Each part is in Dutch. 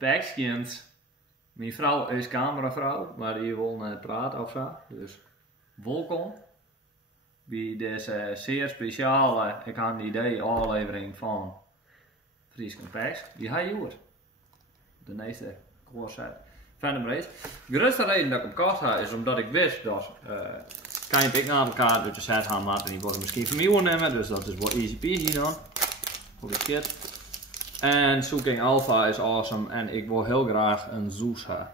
backskins. Mijn vrouw is cameravrouw, maar die wil net praten of zo. Dus welkom bij deze zeer speciale, ik had een idee, aflevering van Friesland Packs. Die ga je hoor. De meeste koorset van de breed. De grootste reden dat ik op kast ga is omdat ik wist dat kan je naar elkaar uit de set gaan maken en die worden misschien van mij nemen, dus dat is wel easy peasy dan. Holy shit. En Zoeking Alpha is awesome en ik wil heel graag een Zeus hebben.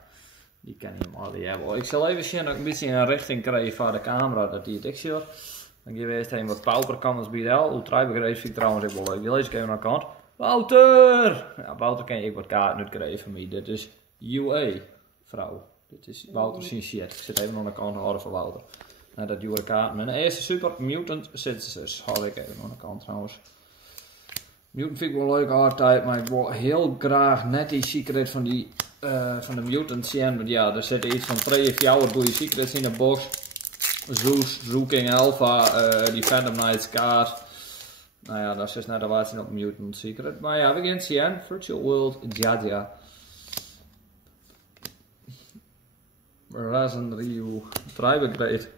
Die ken je hem al hebben. Ik zal even zien dat ik een beetje een richting krijg van de camera dat die het ik zie. Dan geef je eerst even wat pauper kan als bij de Hoe trijbegreep vind ik trouwens ook wel leuk. Die lees ik even naar de kant. Wouter! Ja, Wouter ken je ook wat kaarten uitkrijgen van mij. Dit is UA, vrouw. Dit is Wouter zijn shit. Ik zit even aan de kant te houden van Wouter. Nou, dat duurde kaart. Mijn eerste Super Mutant Synthesis. Hou ik even aan de kant trouwens. Mutant vind ik wel leuk altijd, maar ik wil heel graag net die secret van die van de Mutant zien. Want ja, er zitten iets van 3 of 4 goede secrets in de box. Zeus, Zoeking Alpha, die Phantom Knights kaart. Nou ja, dat is net de laatste op Mutant Secret. Maar ja, we gaan zien. Virtual World, Jaja. Razen Ryu, Tribegrade,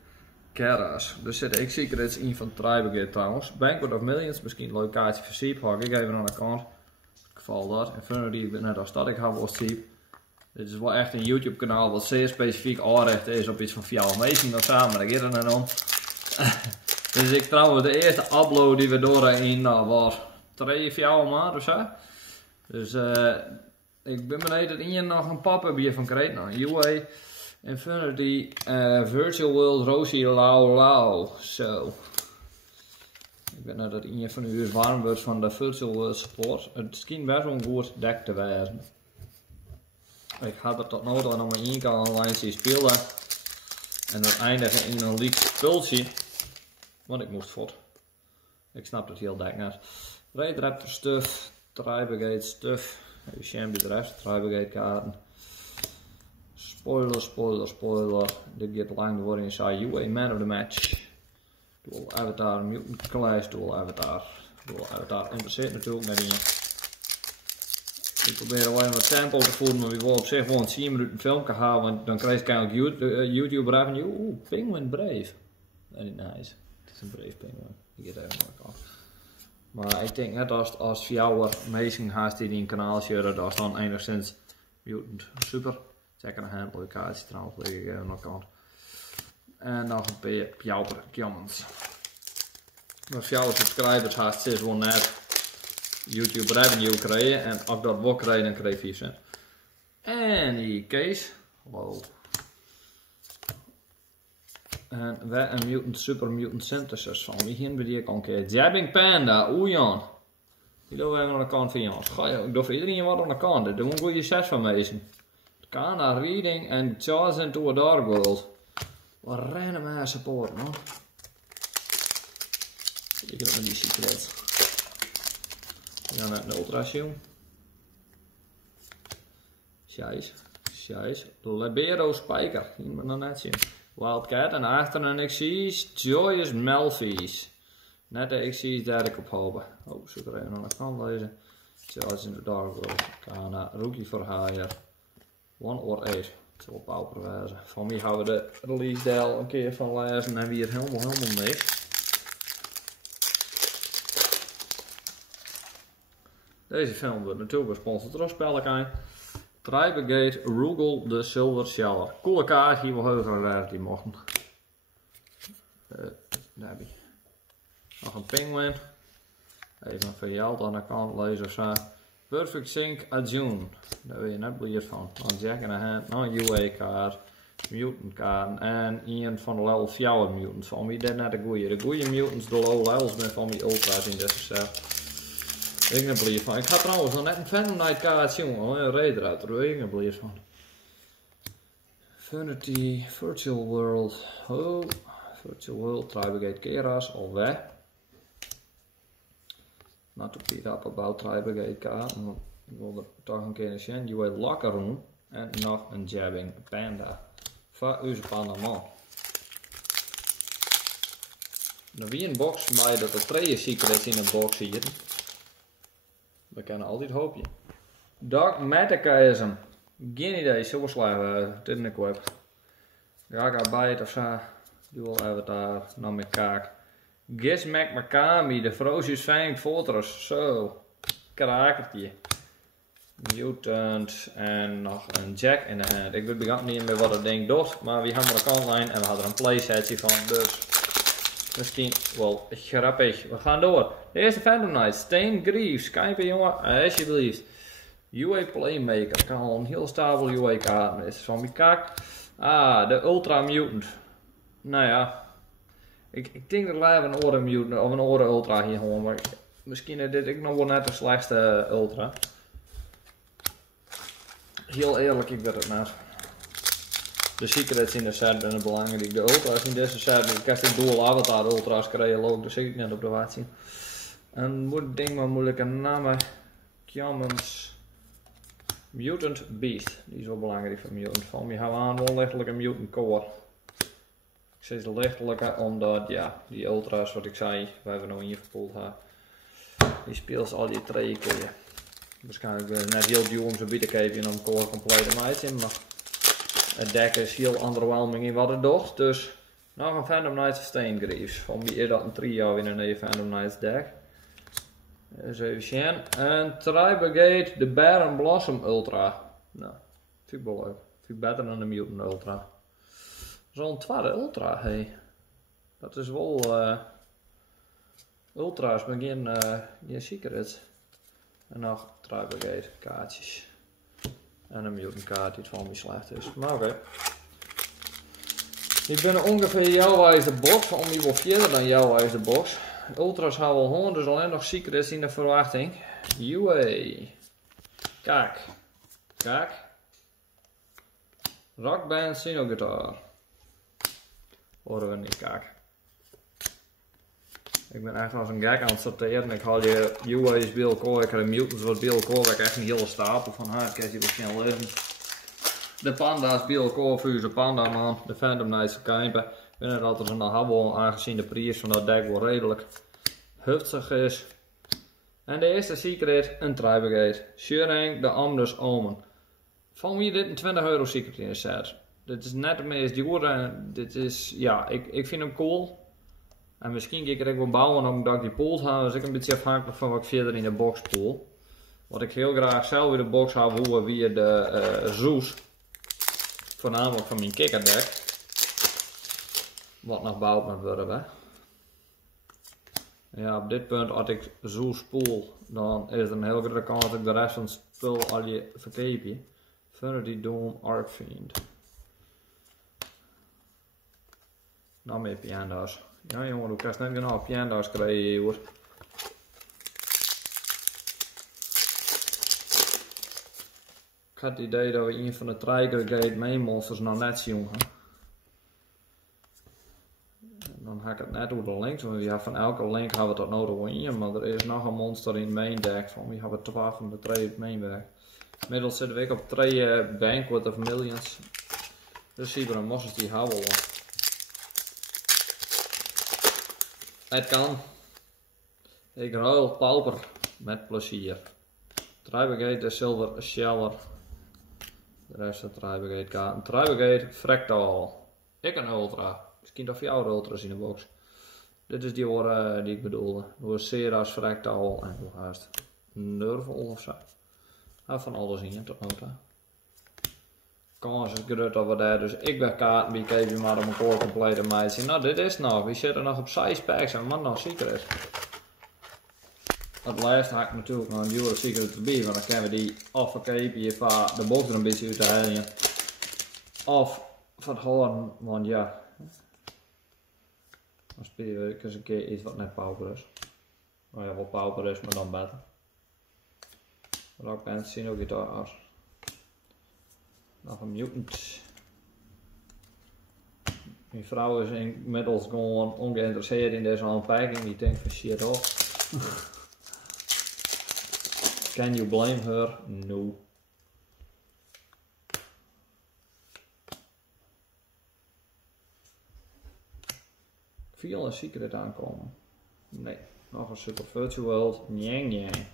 Keras. Er zitten ik secrets in van Tribegrade trouwens. Banquet of Millions, misschien een leuk kaartje voor Siep. Hak ik even aan de kant. Het geval dat. Infinity, ik ben net als dat ik heb als Siep. Dit is wel echt een YouTube kanaal wat zeer specifiek aanrecht is op iets van 4 meting of samen. Daar gaat het net om. Dus ik trouwens de eerste upload die we doorheen was 3, 4 maanden of zo. Dus ik ben benieuwd dat hier nog een pop-up van kreeg. Nou, UA, Infinity, Virtual World, Rosie, Lau. Zo. Ik weet nou dat een van u is warm wordt van de Virtual World support. Het schijnt best wel een goed deck te wezen. Ik had het tot nu toe nog maar 1 keer online zien spelen. En dat eindigde in een leak spultje. Want ik moest voort. Ik snap het heel dik net. Raid Raptor stuff. Tribegrade stuff. Even zien bij de rest. Tribegrade kaarten. Spoiler. Dit gaat lang te worden in UA Man of the Match. Dual Avatar, Mutant Clash, Dual Avatar. Interesseert natuurlijk net in je. Ik probeer alleen wat tempo te voeren, maar we willen op zich wel een 10 minuten filmpje halen, want dan krijg je eigenlijk YouTube revenue. Oeh, Penguin Brave. Dat is nice. Het is een Brave Penguin. Ik get even naar kant. Maar ik denk net als jouw meesting haast die een kanaal share, dat is dan enigszins Mutant super. Check een hand, leuke kaartje trouwens, leg ik even naar kant. En nog een paar Pjauper Commons. Maar voor jouw subscribers haast is wel net YouTube revenue krijgen en als ik dat wil krijgen dan krijg je 4 cent. En die Kees, hallo. En wij een Mutant Super Mutant Synthesis van wie hier die ik al een keer. Jabbing Panda, oeh Jan. Die doen we even aan de kant van Jans. Ga je, ik doe voor iedereen wat aan de kant. Daar moet een goede set van mezen. Kana Reading en Charles into a Dark World. Wat rennen mij support man. Ik heb die secret. Ja, met een ultracium. Scheis. Libero Spiker. Hier moet nog net zien. Wildcat en achter een Xyz. Joyous Melfies. Net de Xyz daar ik op hopen. Oh, zoek er even aan de kant lezen. Charles in the Dark World. Kana. Rookie for Hire. 1 or 8. Het zal pauper wezen. Van mij gaan we de release deel een keer van lezen en weer helemaal mee. Deze film wordt natuurlijk gesponsord door Spellekijn. Tribegrade Rugal de Silver Sheller. Coole kaart, hier wel hoger raar die mochten. Daar heb je. Nog een penguin. Even voor jou aan de kant lezen of zo. Perfect Sync Ajun. Daar wil je net blij van. Nog Jack in de hand. Nog een UA kaart. Mutant kaart. En een van de level 4 mutants. Van wie dit net de goeie. De goeie mutants, de low levels met van die ultra's in deze set. Ik ben blij van. Ik ga trouwens nog net een Phantom Knight kaart jongen. Een raider uit. Daar ben ik blij van. Infinity, Virtual World. Oh, Virtual World, Tribegrade Keras, al weg. Not to beat up about Tribegrade kaart. Ik wil er toch een keer zien. Je weet Locker Room. En nog een Jabbing Panda. Van onze Panama. Er wie een box bij dat er 2 secrets in een box zitten. We kunnen altijd hoopje. Doc Metachism. Geen idee, zo slagen dit in de web. Ja, ik ga bij het of zo. Die wil even daar naar mijn kaak. Giz McMakami, de Frozius Fang Fortress. Zo. Krakertje. Mutant en nog een jack in de hand. Ik weet niet meer wat het ding doet, maar we hebben er een kantlijn en we hadden er een playsetje van, dus misschien wel grappig. We gaan door. De eerste Phantom Knight, Stain Greaves. Kijken jongen, alsjeblieft. UA Playmaker, kan al een heel stapel UA kaarten. Dit is van mijn kaak. Ah, de Ultra Mutant. Nou ja, ik denk dat er even een Ore Mutant of een Ore Ultra hier gewoon, maar misschien is dit nog wel net de slechtste Ultra. Heel eerlijk, ik weet het net. De secrets in de set zijn belangrijk. De ultra's in deze set, ik heb een dual avatar ultra's krijgen ook, dus ik net op de waard zien. Een ding met moeilijke namen. Kjammens. Mutant Beast, die is wel belangrijk voor Mutant. Van mij gaan we aan wel lichtelijk een Mutant Core. Ik zeg de lichtelijke omdat, ja, die ultra's wat ik zei, waar we nog in verpoeld hebben. Die speelt al die twee keer. Waarschijnlijk net heel duur om zo'n bieden geven om core compleet te maken, maar het deck is heel underwhelming in wat het doet. Dus nog een Phantom Knights Stain Greaves. Van wie is dat een trio in een nieuwe Phantom Knights deck. Dus even zien. En Tribegate de Baron Blossom Ultra. Nou, vind ik wel leuk. Vind ik beter dan de Mutant Ultra. Zo'n tweede Ultra, hey. Dat is wel Ultra's, maar geen secrets. En nog Tribegate kaartjes. En een mutant kaart die het van mij slecht is. Maar oké. Ik ben ongeveer jouw wijze box. Om die wel verder dan jouw wijze box. Ultras houden wel gewoon, dus alleen nog secrets in de verwachting. UA. Kijk. Kijk. Rockband single guitar. Horen we niet, kijk. Ik ben echt als een gek aan het sorteren. Ik haal je UA's Bill Core, ik heb de Mutants wat Bill Core, ik echt een hele stapel van haar. Ik heb die wel snel lezen. De Panda's Bill Core, Fuse Panda man, de Phantom Knights Kijpen. Ik weet net dat er nog hebben, aangezien de prijs van dat deck wel redelijk heftig is. En de eerste secret, een Tribegate. Shurang, de Amdus Omen. Van wie dit een 20 euro secret in de set. Dit is net de meest dure. Dit is, ja, ik vind hem cool. En misschien ga ik er ook wel bouwen omdat ik die pools heb. Dus ik een beetje afhankelijk van wat ik verder in de box pool. Wat ik heel graag zelf in de box heb, hoe via de Zeus. Voornamelijk van mijn kickerdek. Wat nog bouwd moet worden. Ja, op dit punt als ik Zeus pool, dan is er een heel grote kans dat ik de rest van het spul al je verkeep. Infinity Doom Arcfiend. Nou meer piano's. Ja jongen, ik kan net genoeg piano's krijgen hier hoor. Ik had het idee dat we een van de Tribegate main monsters nog net zien. Dan ga ik het net door de links, want we van elke link hebben we tot nodig wel in, maar er is nog een monster in het main deck van wie hebben 12 van de 2 het main deck. Inmiddels zitten we op 2 Banquet of Millions. Dus zien we een monsters die houden. Het kan. Ik ruil pauper met plezier. Tribegate de Silver Sheller. De rest van Tribegate kaarten. Tribegate Fractal. Ik een Ultra. Misschien dat voor jou de Ultra's in de box. Dit is die hoor die ik bedoelde. Door Sera's Fractal en hoe haast Nerval of zo. Van alles in tot nota. Kans is groot dat we daar, dus ik ben kaarten wie geef je maar om een core complete meisje. Nou dit is nog, we zitten nog op 6 packs en man nog secret. Het laatste had ik natuurlijk nog een duur secret erbij, want dan kunnen we die of verkepen je van de box er een beetje uit te halen. Of van het horen, want ja. Dan spelen we eens een keer iets wat net pauper is. Nou ja, wat pauper is, maar dan beter. Rockband Sino Guitar. Nog een mutant. Mijn vrouw is inmiddels gewoon ongeïnteresseerd in deze unpacking. Die denkt van shit off. Can you blame her? No. Viel een secret aankomen? Nee. Nog een Super Virtual World? Njang njang.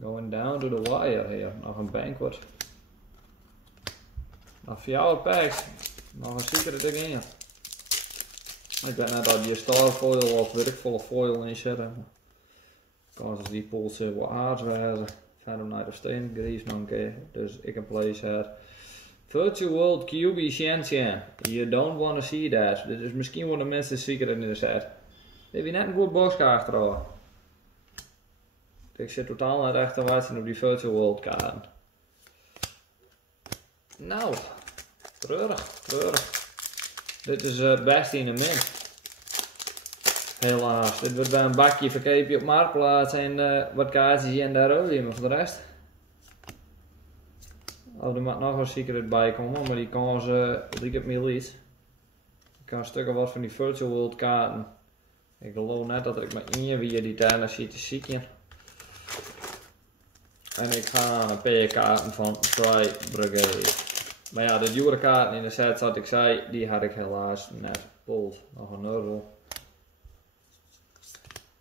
Going down to the wire hier. Nog een banquet. Nog 4 packs. Nog een secret erin. Ik weet net dat je starfoil of werkvolle foil in zetten. Als die pools wat aards wezen. Verder naar de steen, grijs nog een keer. Dus ik heb place her. Virtual World QB Shenzhen. You don't want to see that. Dit is misschien wel de mensen secret in de set. Heb je net een goed boxkaart trouwens. Ik zit totaal naar rechts en wachten op die Virtual World kaarten. Nou, treurig. Dit is het beste in de min. Helaas, dit wordt bij een bakje verkeepje op Marktplaats en wat kaartjes en daar ook maar voor de rest. Oh, er moet nog een secret bij komen, maar die kans liep het me iets. Ik kan stukken wat van die Virtual World kaarten. Ik geloof net dat ik maar één via die tijden zit te zieken. En ik ga een paar kaarten van Try Brigade. Maar ja, de dure kaarten in de set, zoals ik zei, die had ik helaas net gepoeld. Nog een euro.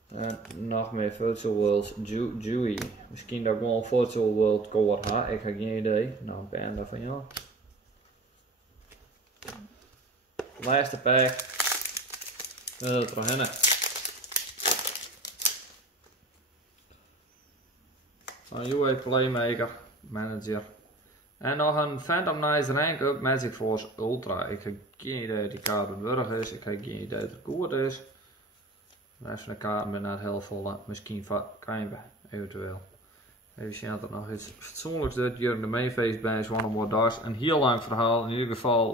En nog meer Virtual Worlds Dewey. Misschien dat ik gewoon Virtual World Core ha. Ik heb geen idee. Nou, een panda van jou. Laatste pack. Terughinnen. Van UA Playmaker Manager. En nog een Phantom Nice Rank Up Magic Force Ultra. Ik heb geen idee dat die kaart het is. Ik heb geen idee dat het goed is. De rest van de kaarten ben net heel vol. Misschien klein eventueel. Even zien of er nog iets fatsoenlijks doet. Hier de mainface bij is One More Dars. Een heel lang verhaal. In ieder geval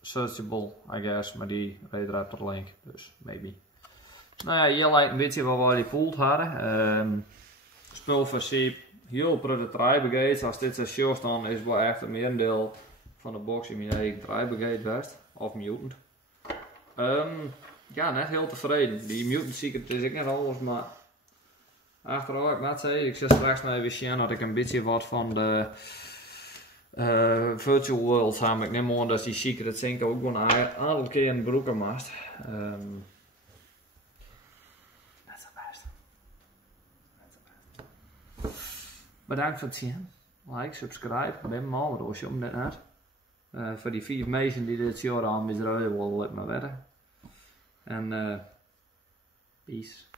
searchable, I guess. Maar die weet eruit de link. Dus maybe. Nou ja, hier lijkt een beetje wat we die pooled hadden. Spul van Sheep. Heel prettig Try-Brigade. Als dit zo show dan is wel echt een merendeel van de box in mijn eigen Try-Brigade best. Of Mutant. Ja, net heel tevreden. Die Mutant Secret is ik net alles, maar achteraf ik net zei, ik zit straks naar even zien dat ik een beetje wat van de Virtual Worlds heb. Ik neem aan dat die Secret zinken ook gewoon een aantal keer in de broeken maakt. Net zo best. Bedankt voor het zien. Like, subscribe, ben maar wat als je om dit net. Voor die 4 mensen die dit jaar aan misruilen willen, let maar weten. En peace.